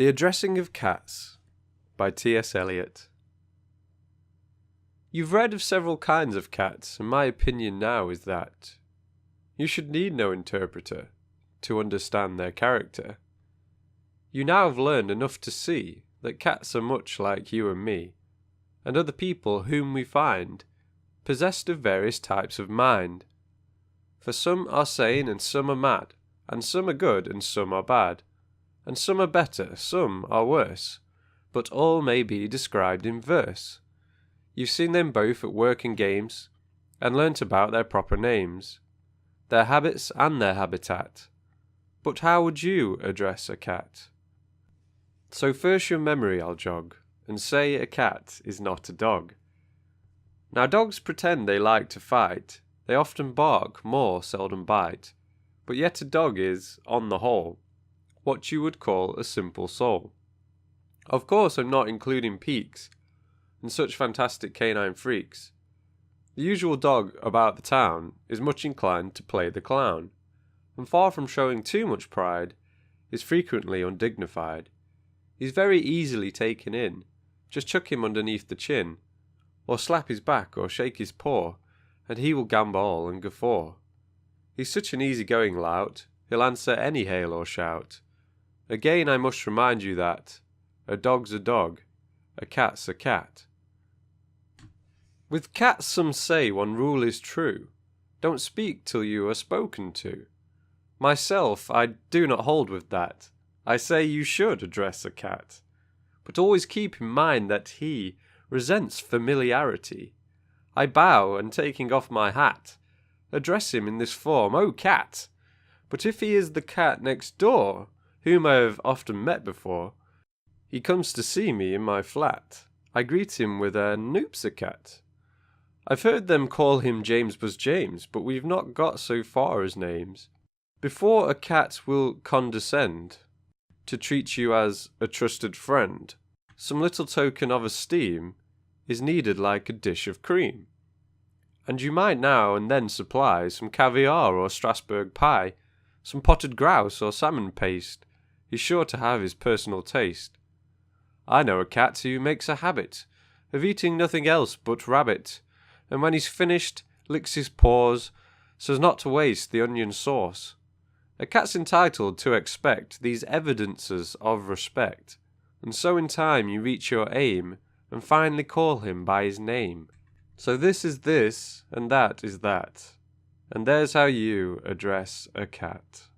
The Addressing of Cats by T.S. Eliot. You've read of several kinds of cats, and my opinion now is that you should need no interpreter to understand their character. You now have learned enough to see that cats are much like you and me, and other people whom we find possessed of various types of mind. For some are sane and some are mad, and some are good and some are bad, and some are better, some are worse, but all may be described in verse. You've seen them both at work and games, and learnt about their proper names, their habits and their habitat. But how would you address a cat? So first your memory I'll jog, and say a cat is not a dog. Now dogs pretend they like to fight, they often bark, more seldom bite, but yet a dog is, on the whole, what you would call a simple soul. Of course I'm not including peaks and such fantastic canine freaks. The usual dog about the town is much inclined to play the clown, and far from showing too much pride, is frequently undignified. He's very easily taken in, just chuck him underneath the chin, or slap his back or shake his paw, and he will gambol and guffaw. He's such an easy-going lout, he'll answer any hail or shout. Again I must remind you that a dog's a dog, a cat's a cat. With cats some say one rule is true, don't speak till you are spoken to. Myself I do not hold with that, I say you should address a cat, but always keep in mind that he resents familiarity. I bow, and taking off my hat, address him in this form, "Oh, cat!" But if he is the cat next door, whom I have often met before, he comes to see me in my flat, I greet him with a "Noop's a cat." I've heard them call him James Buzz James, but we've not got so far as names. Before a cat will condescend to treat you as a trusted friend, some little token of esteem is needed like a dish of cream. And you might now and then supply some caviar or Strasbourg pie, some potted grouse or salmon paste. He's sure to have his personal taste. I know a cat who makes a habit of eating nothing else but rabbit, and when he's finished, licks his paws, so as not to waste the onion sauce. A cat's entitled to expect these evidences of respect, and so in time you reach your aim, and finally call him by his name. So this is this, and that is that, and there's how you address a cat.